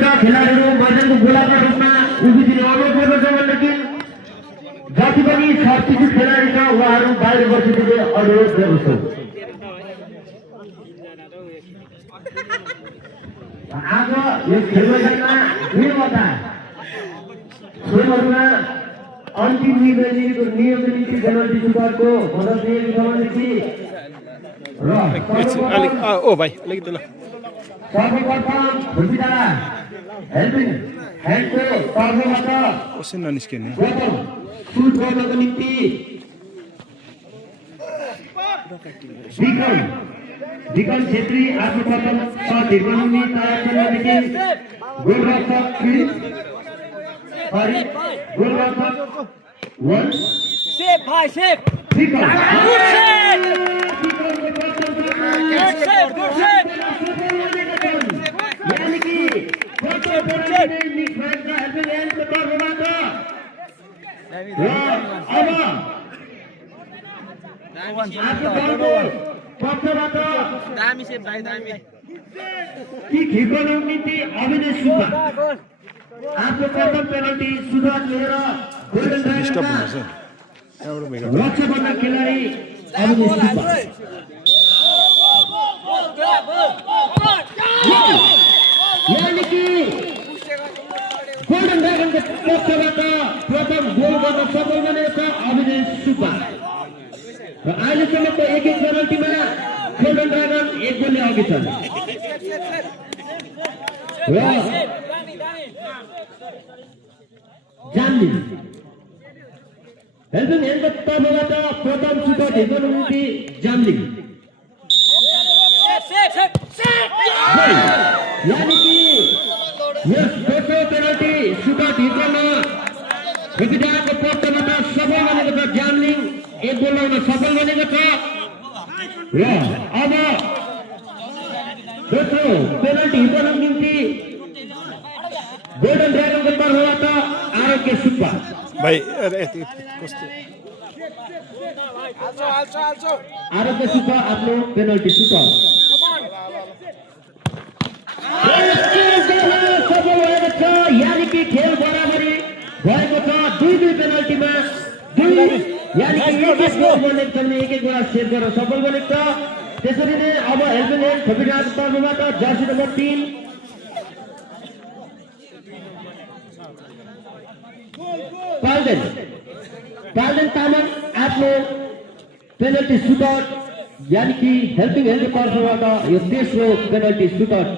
तर्फबाट खेलाडीहरू मैदानको गोलाका रूपमा उभिदिने अनुरोध गर्दछ भनेदेखि जति पनि 36 खेलाडी छ उहाँहरू बाहिर बसिदिने अनुरोध गर्दछौँ। आज यस खेल मैदानमा दुईवटा खेलहरूमा अन्तिम नियमित पेनल्टी सुटआउटको मद्दत दिएको छ भनेदेखि र ओ भाइ अलिकति ल सर्वप्रथम खुर्सीडाँडा हेल्पिङ ह्यान्डको तर्फबाट कोसिन ननिस्किने सुट गर्नको निम्ति विक्रम छेत्री आफ्नो प्रथम शट हिर्काउने तयार गर्नदेखि गोलरक्षक गोलरक्षक वन सेफ भाइ safe Vikram good save good save यानी कि पक्षबाट दामी सेभ भाइ दामी खिर्काउने निम्ति अभिनय सुब्बा आफ्नो प्रथम पेनल्टी सुरुवात लिएर गोल्डन रक्षा गर्न खेलाडी अभिनय सुब्बा यानी कि गोल्डन ड्रागनको पक्षबाट प्रथम गोल गर्न सफल बनेको छ अभिनय सुब्बा र अहिलेसम्मको एक पेनल्टीमा गोल्डन ड्रागन एक गोलले अघि छन् र जान्दिन हेल्पिङ ह्यान्डको तर्फबाट प्रथम सुटआउट हिर्काउनु निम्ति जान्दिन यानी कि यस दोस्रो पेनल्टी सुटआउट हिर्काउन खुर्सीडाँडाको पक्षबाट सफल बनेको छ जाम्लिङ एक गोल लगाउन सफल बनेको छ र अब दोस्रो पेनल्टी हिर्काउनको निम्ति गोल्डन ड्रागनको तर्फबाट आरोग्य सुब्बा भाइ कस्तो आरोग्य सुब्बा आफ्नो पेनल्टी सुटआउट सफल भएको छ यानी कि खेल बराबरी भएको छ दुई पेनल्टीमा यानी कि एक गोल बनेको छ भने एक गोल सेभ गर्न सफल बनेको छ। त्यसरी नै अब हेल्पिङ ह्यान्ड खुर्सीडाँडाको तर्फबाट जर्सी नम्बर 3 पाल्देन तामाङ आफ्नो पेनल्टी सुटआउट यानी कि हेल्पिङ ह्यान्डको तर्फबाट यो तेस्रो पेनल्टी सुटआउट